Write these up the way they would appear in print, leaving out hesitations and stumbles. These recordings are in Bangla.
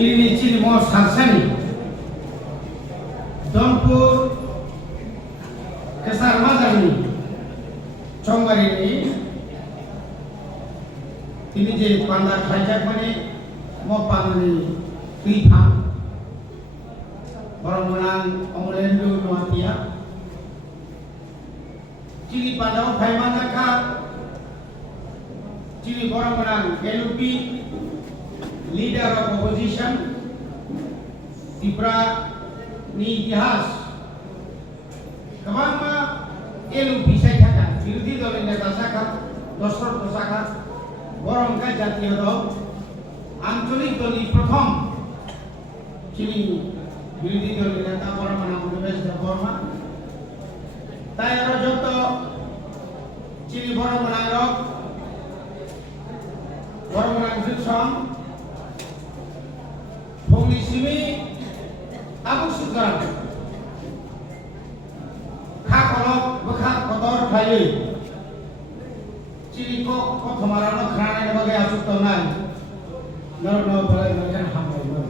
Ciri mau sarsani Donpur Kesar Mazani Chongari ini je panda khajak mane mo pangani kripa barang menang omlendu nuatia ciri panda phai manaka ciri barang menang LP leader of opposition Tipra ni itihas kemana LP saya kata বিরোধী দলের নেতা শাখা দশর শাখা বরংকা জাতীয় দল আঞ্চলিক দলই প্রথম যিনি বিরোধী দলের নেতা বর্মা নাম রমেশ দেব বর্মা তাই আরো যত যিনি বর্মা যুগসম ভৌমিসিমি আবু সুতরাং খা কলক বখা কদর ফাইলে Ciri kok kemarin kerana sebagai asuh tangan, nol boleh mereka hamil.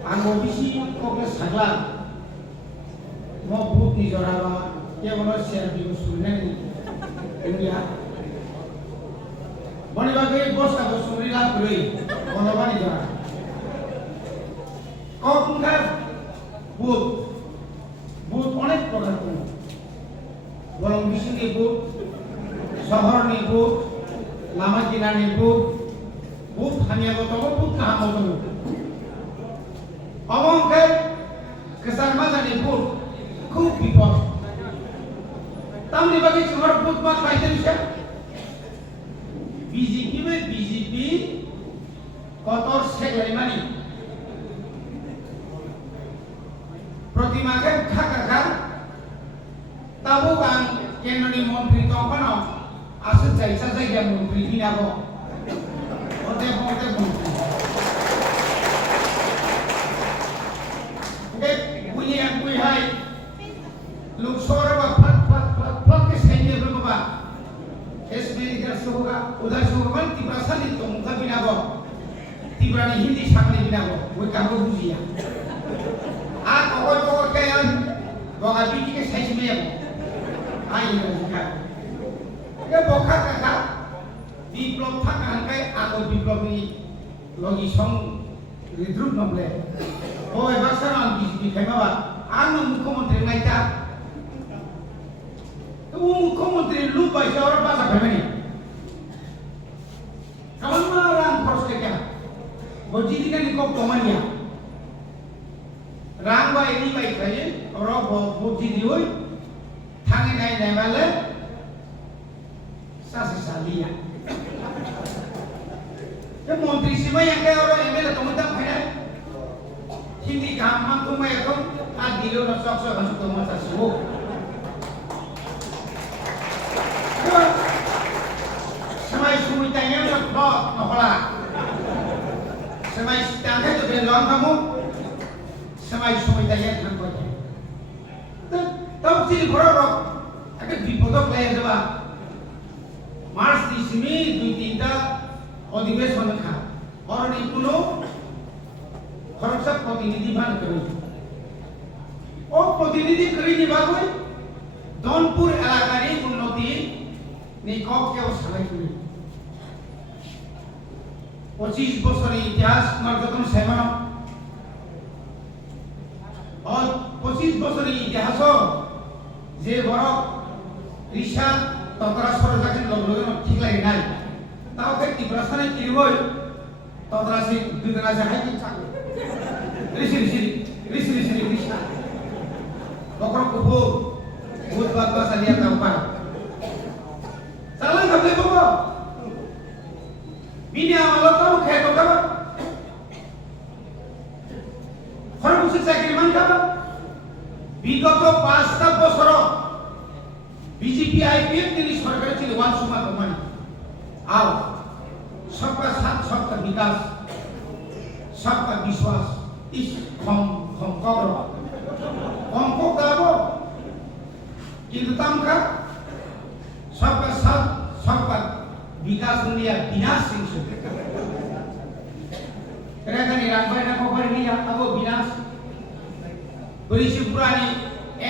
Anu bisi kok kesaglan, mau buat ni jorawa, dia mau share di usulnya ni, India. Mana bagi bos aku suri lah beri, mana bani jorawa. Kau enggak buat onek program pun, bolong bisi ni buat. শহর নিবুক লামা কিনা নিবুক বুক স্থানীয়গত বুক কাহামত অবংকে কেসার মাঝানি বুক খুব বিপদ তামনি বাকি তোমার বুক মা খাইতে দিছে বিজেপি কতর সেগলাই মানি প্রতিমাকে খাকা তাবু গান কেন্দ্রীয় মন্ত্রী তখন asal saya yang menteri ini apa? Oke menteri. Oke punya yang hai, lu suara apa kesannya berapa? SBI kerasuka, udah suka tiba saja itu muka bina apa? Tiba ni Hindi sangat bina apa? Mereka berusia. Kau kayak bawa biji ke saya semua. Ayo kita. Dia bokak kakak diplom tak angkai atau diplom ini logi song ridrut nomble. Oh bahasa orang di kemana? Anu mukomentri naika. Kamu mukomentri lupa itu orang bahasa kemana? Kamu orang kos kerja. Bojiti kan ikut komanya. Rangwa ini baik saja. Orang bojiti oi. Tangi naik malah. Salia. Ya menteri semua yang kayak orang ML atau mentang mana? Hindi gampang tuh mereka adilo nasok masuk ke masa suhu. Semai semui tanya nak nolak. Semai tanya tu belon kamu. Semai semui tanya kamu. Tahu sih berapa? Agak dipotong lain tu bah. Mars di sini dua अधिवेशन में खा और निपुणो खरकसक प्रतिनिधि मान करी और प्रतिनिधि करी निभागोई दौनपुर इलाकानी उन्नति निकोप के उसालाई करी 25 বছরের ইতিহাস নর্তন সেমানো और 25 বছরের ইতিহাস যে বড় রিসা ততরা সরকারি লগলগে ঠিক লাগে নাই তাও ব্যক্তি প্রশ্নে কিরবই ততরা সে দুদনা সে হাইকি চাকু রিসি রিসা বকর কুবো ভূত বাবা সালিয়া তাওপা salah nggak boleh bawa bini amal tahu kayak apa kabar orang musik saya kiriman kabar বিগত 5টা বছর बीजेपी आईपीएफ তিনি সরকারে ছিল ওয়ান সুমা কোম্পানি आओ सबका साथ सबका विकास सबका विश्वास इस खम करो हमको गावो কিন্তু তামকা सबका साथ सबका विकास दुनिया विनाश सिंह রাখবাই না খবর নিয়া আবো বিনাশ হরিশিপুরানি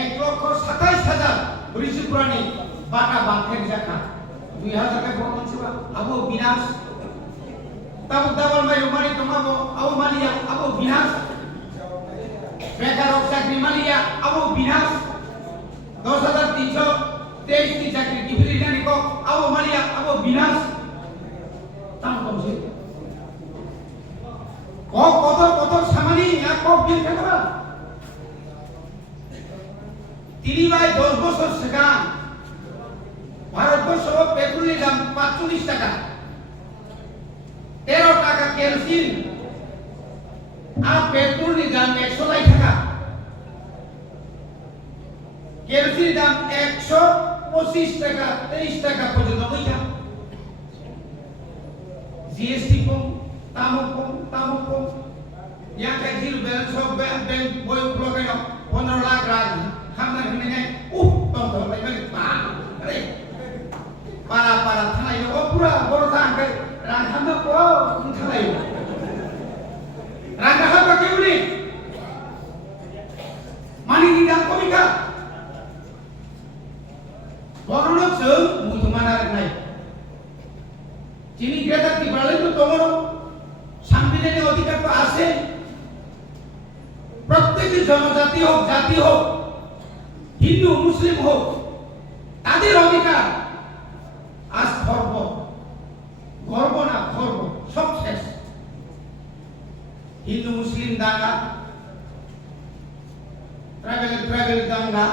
1,27,000 হরিশিপুরানি বাটা বাঁধের জায়গা 2,000 কে ভবন ছিল আবো বিনাশ তাবো দাবল মাই উমারি তোমাবো আবো মালিয়া আবো বিনাশ বেকার চাকরি মালিয়া আবো বিনাশ 10,323 টি চাকরি ডিগ্রি জানি কো আবো মালিয়া আবো বিনাশ তাম কমছে কত কত সামানি এক কপ বিল খেলা 3/10 বছর সেখান ভারতবর্ষ পেট্রোলের দাম 45 টাকা 13 টাকা কেরোসিন আর পেট্রোলের দাম 100 টাকা কেরোসিন দাম 125 টাকা 23 টাকা পর্যন্ত হইয়া জিএসটি কম তামুক কম yang kayak gitu balance of bank boy pulau kayak 15 lakh rand hamdan ini tong baik para thanai oh pura boro thang kai rang hamdan ko thanai rang ha ka ke uni mani ni dang komika boronok seung mutu manar nai chini greta ti balai to tomor সাংবিধানিক অধিকার তো আছে প্রত্যেকটি জনজাতি হোক জাতি হোক হিন্দু মুসলিম হোক তাদের অধিকার আজ গর্ব না গর্ব সব শেষ হিন্দু মুসলিম দাঙ্গা ট্রাইবেল দাঙ্গা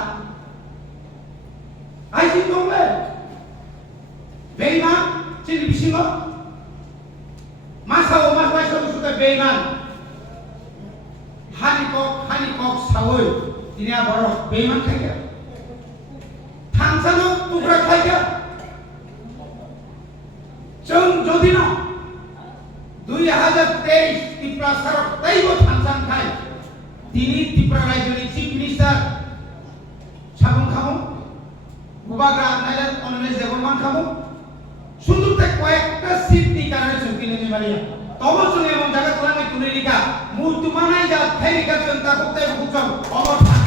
আইসি তোমরা বেইমান চিনি বিসিং masa sudah beiman hani kok sawoi ini abaro beiman kaya tangsano tukra kaya jong jodino 2023 Tripura sarok taibo tangsan kai tini Tripura rajyoni chief minister sabung kamu gubagra naila onomesh deborman kamu শুধুতে কয়েকটা সিদ্ধি কারণে চুক্তি নিতে পারি তবসঙ্গে এমন জায়গা তোলাঙ্গে তুলে লিখা মূর্তি মানাই যা ফেরিকা চিন্তা করতে বুঝম অবস্থান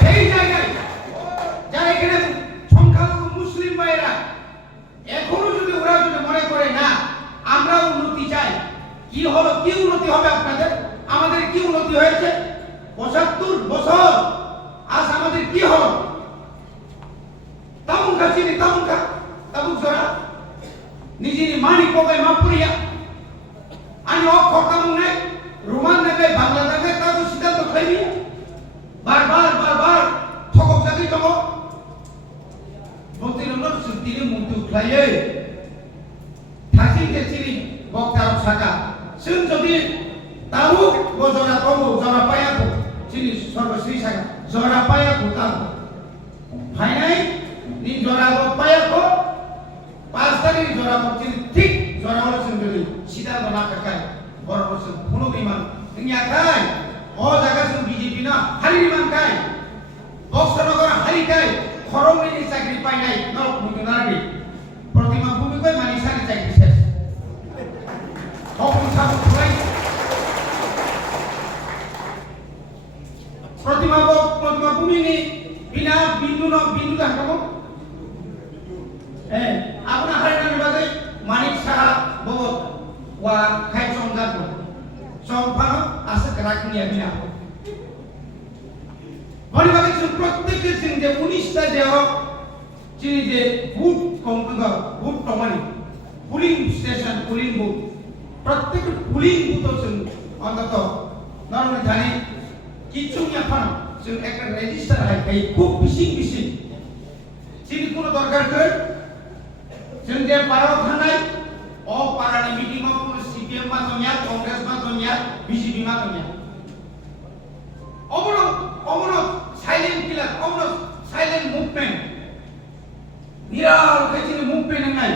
সেই জায়গায় যারা এখানে সংখ্যালঘু মুসলিম ভাইরা এখনো যদি ওরা যদি মনে করে না আমরা উন্নতি চাই কি হলো কি উন্নতি হবে আপনাদের আমাদের কি উন্নতি হয়েছে 75 বছর আজ আমাদের কি হলো tabung zora nijini mani kogai mapuria ani okko kamu nai ruman nai bangladesh nai tabu sidal to khaimi bar thokok jagi tomo boti nomor sutini muntu khlaye thasi je chiri boktar saka sun jodi tabu gojora tomo jora paya ko chiri sarvasri saka jora paya ko ta bhainai ni jora ko paya ko পাঁচটারি জোড়া করছেন ঠিক জোড়া হচ্ছেন যদি সিধা বনা কাকায় বড় বছর কোনো বিমান ইয়া খায় ও জায়গা শুধু বিজেপি না হারি বিমান খায় বক্সনগর হারি খায় খরমিনি চাকরি পাই নাই নরক মুক্তি নারী প্রতিমা ভূমি কই মানি সারি চাকরি শেষ তখন সাবু খুলাই প্রতিমা ভূমি নি বিনা বিন্দু দেখাবো আপনার হারিয়ানার বাদে মানিক সাহা ববত ওয়া খাইচং জাগো সম্পাদক আছে রাখনিয়া বিনা বড় বাগে প্রত্যেকটি সিং যে 19টা দেহ চিনি যে বুট কম্পিউটার বুট টমানি পুলিং স্টেশন পুলিং বুথ প্রত্যেক পুলিং বুথ হচ্ছেন অন্তত নরমালি জানি কিছু এখন একটা রেজিস্টার হয় খুব বেশি চিনি কোনো দরকার করে जोंदे पारो थानाय ओ पारानि मीटिंग आव कोन सीपीएम मा दनिया कांग्रेस मा दनिया बीजेपी मा दनिया अमनो साइलेंट किलार अमनो साइलेंट मुभमेंट निराल कइसिनि मुभमेंट নাই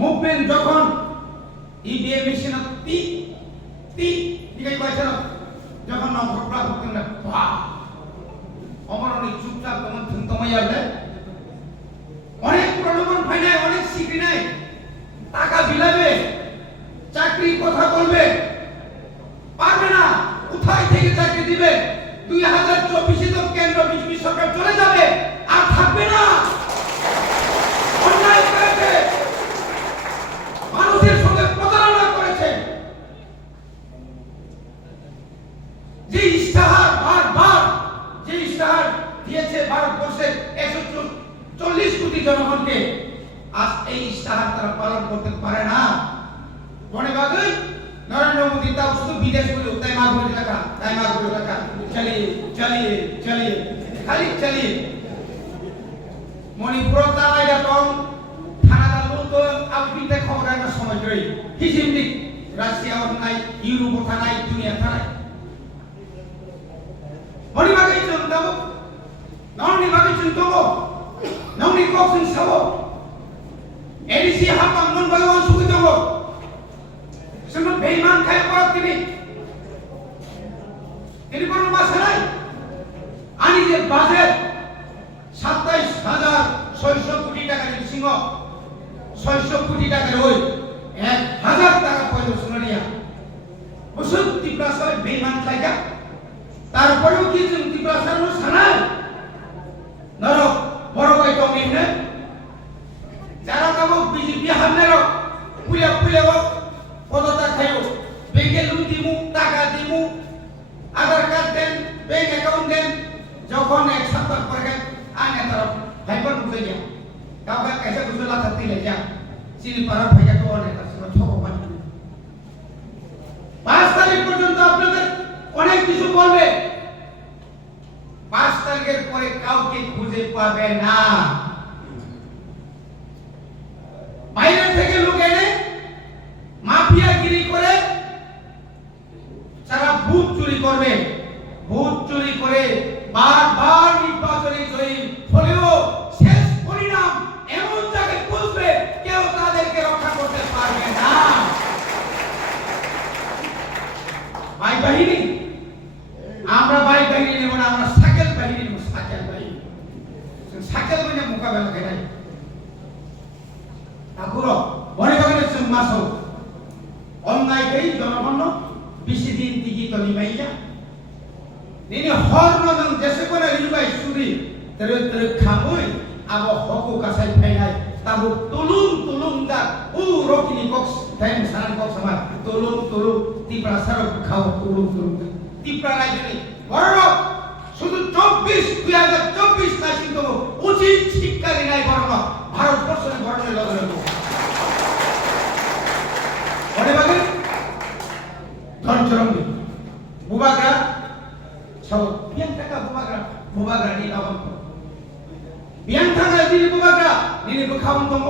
মুভমেন্ট যখন ইডিএ মেশিন তি দিগাই বাইছানো যখন নখপড়া হতেন না বাহ অমরনি চুপচাপ তখন থমথমাই যাবে অনেক প্রলোভন পাই নাই অনেক সিক্রি নাই টাকা বিলাবে চাকরি চাকরি কথা বলবে, পারবে না। কোথায় থেকে চাকরি দিবে? 2024 তো কেন্দ্র বিজেপি সরকার চলে যাবে, আর থাকবে না। অন্যায় করেছে, মানুষের সঙ্গে প্রতারণা করেছে। যে ইশতেহার বারবার যে ইশতেহার দিয়েছে ভারতবর্ষের 140 কোটি জনগণকে, আজ এই ইশতেহার তারা পালন করতে পারে না। মনে ভাবে নরেন্দ্র মোদী তাও শুধু বিদেশ বলে তাই মা করে টাকা, তাই মা করে টাকা, চালিয়ে চালিয়ে চালিয়ে খালি চালিয়ে। মণিপুর তাই এরকম থানাদার লোক তো আলপিতে খবর রাখার সময় ধরে হিসিমনি রাশিয়া নাই, ইউরোপ থানায়, দুনিয়া থানায় মণিবাগে চন্দাব ননি বাগে চন্দাব ননি কক্সিং সাব এডিসি হাপাম নন বাগওয়ান সুখি দব সেগুলো বেঈমান খায় পড়া তিনি কোনো মাসে নাই। আনি যে বাজেট 27,600 কোটি টাকার সিংহ 600 কোটি টাকার ওই 1,000 টাকা পয়সা শুনিয়া বসুন ত্রিপুরা সবাই বেঈমান খাইকা। তারপরেও কি ত্রিপুরা সারানো সানায় নরক বড় কই তমিনে যারা কাম বিজেপি হামনের পুলিয়া পুলিয়া পদতা খাইও ব্যাংকে লুন দিমু, টাকা দিমু, আধার কার্ড দেন, ব্যাংক অ্যাকাউন্ট দেন, যখন এক সপ্তাহ পরে আনে তারা ভাইবার ঢুকে যা কাউকে कैसे कुछ लाता दिले जा চিনি পারা ভাইয়া তো অনেক আছে ছবো পানি 5 তারিখ পর্যন্ত আপনাদের অনেক কিছু বলবে। 5 তারিখের পরে কাউকে খুঁজে পাবে না। বাইরে থেকে লোক এনে মাফিয়াগিরি করে সারা ভোট চুরি করবে। ভোট চুরি করে বারবার নির্বাচনে জয়ী হলেও শেষ পরিণাম এমন জায়গায় পৌঁছবে কেউ তাদেরকে রক্ষা করতে পারবে না। ভাই বাহিনী, আমরা ভাই বাহিনী নেব না, আমরা সাইকেল বাহিনী নেব। সাইকেল বাহিনী সাইকেল মানে মোকাবেলা করে নাই ঠাকুর মনে করেন মাস অন্যায় গেই জনগণ বেশি দিন দিকে তো নিবাইয়া নিনি হর্ন নং দেশে কোন রিবাই সুরি তেরে তেরে খামই আবো হকু কাসাই ফাইনাই তাবু তুলুম তুলুম দা ও রকিনি বক্স টাইম সান বক্স আমার তুলুম তুলুম ত্রিপুরা সরক খাও তুলুম তুলুম ত্রিপুরা রাজ্যে বড় শুধু 2024 না কিন্তু উচিত শিক্ষা দিনাই বড় ভারতবর্ষের বড় লগে বড় বাগে ধনচরঙ্গি বুবাগরা সব বিয়াং টাকা বুবাগরা নি লাবন বিয়াং টাকা দিনি বুবাগরা নিনি খাওন দঙ্গ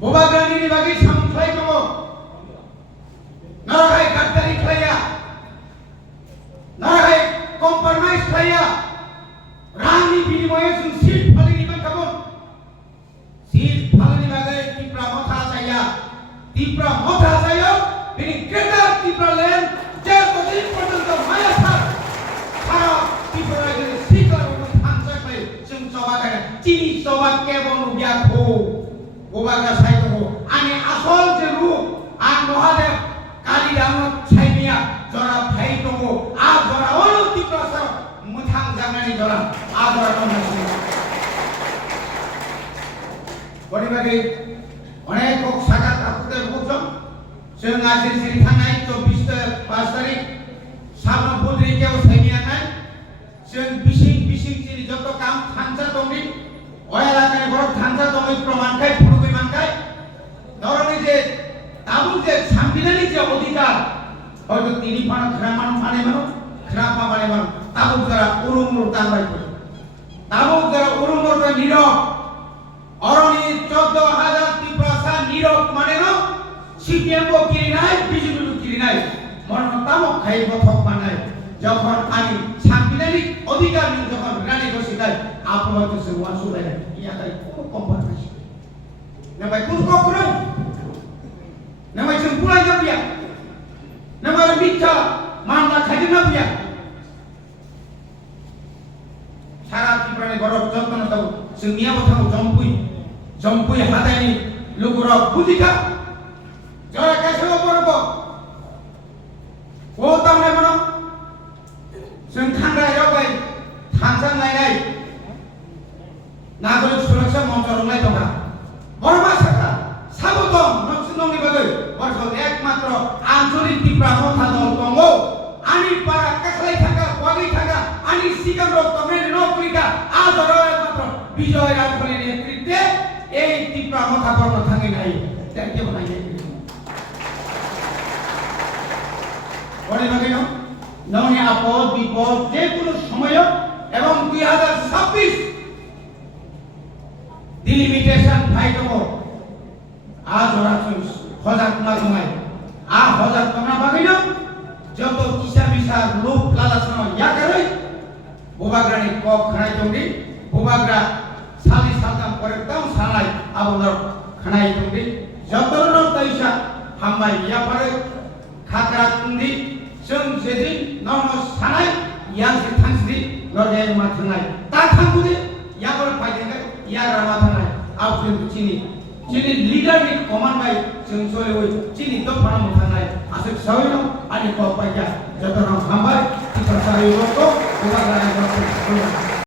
বুবাগরা নিনি বাগে সামফ্লাই দঙ্গ নারাই গাদ্দারি খাইয়া নারাই কম্প্রোমাইজ খাইয়া রানি বিনিময়ে সুন সিট ফালিনি বাখাবো সিট ফালিনি বাগে ত্রিপুরা মথা চাইয়া ত্রিপুরা মথা চাইয়া তিনি গ্রেটার ত্রিপুরা ল্যান্ড যে কতদিন পর্যন্ত মায়া থাক সারা ত্রিপুরা রাজ্যের শিকার থানসা খাই जों সবাই চিনি সবাই কেবল বিয়াখো গোবাগা সাইতো আনি আসল যে রূপ আর মহাদেব কালী রাম ছাইমিয়া জরা ভাই দङ আর জরা অল ত্রিপুরা সর মুথাং জামানি জরা আর জরা দङ পরিবারে অনেক লোক সাগা তাকুদের বুঝম जों आज सिरि थांनाय 5 तारिख सामना बुद्रिकेव साइमियानाय जों बिसिं सिरि जत काम थांसा दंनि अयालाकाय बर थांसा दंनि प्रमाणखाय फुरुबै मानखाय नरनि जे ताबु जे सामबिनानि जे अधिकार হয়তো তিনি পান গ্রামান মানে মানো গ্রাপা মানে মানো তাবুক দ্বারা উরুমুর তাবাই করে তাবুক দ্বারা উরুমুর নীরব অরণি 14,000 ত্রিপুরা নীরব মানে না সিপিএম को কিরি নাই বিজেপি को কিরি নাই মরণ তামক খাই বথক বানাই যখন আমি সাংবিধানিক অধিকার নিয়ে যখন রানী বসিলাই আপনারা তো সে ওয়াসু দেয় ইয়া তাই কোন কম্পারমেন্ট না ভাই কোন করে না ভাই তুমি পুরাই যাবিয়া না ভাই মিথ্যা মামলা খাইতে না বিয়া সারা ত্রিপুরানি গরব যত্ন দাও जोंनिया बथाव जम्पुई हाथायनि लोगोरा बुजिखा जरा कैसे हो बरबो वो तामने मनो जों थांग्रायाव गाय थांजां नायनाय नागरिक सुरक्षा मन्त्रालय दंना बरबा सरकार साबुदम नक्सननि बागै बरखौ एकमात्र आঞ্চলিক ত্রিপুরা মথা দল दंगो आनी पारा काखलाई थाका वागै थाका आनी सिगांरो कमेन नौकरिका आदर एकमात्र विजय राघवनि नेतृत्वे এই ত্রিপুরা মথা বর্ণ থাকি নাই দেখে বানাই পরিবাগিন ননি আপদ বিপদ যে কোনো সময় এবং 2026 ডিলিমিটেশন ফাইটব আজ ওরা হজার না জমাই আ হজার তোমরা বাগিন যত কিসা বিসা লোক লালাসনা ইয়াকারই বুবাগ্রানি কক খানাই দংদি বুবাগ্রা साली सालताम परेक्ताम सानाय आबोनर खानाय दंदि जतरनो दैसा हामबाय याफारे खाग्रा कुंदि जों जेदिन ननो सानाय यांसे थांसदि नरगे मा थांनाय ता थांबुदि याबर फायदेगा या रामा थांनाय आवफिन चिनि लीडर नि कमान्ड बाय जों सोयवै चिनि तो फाना थांनाय आसे सवैनो आनि को पाइया जतरनो हामबाय तिफासारि रोको बुबाग्रा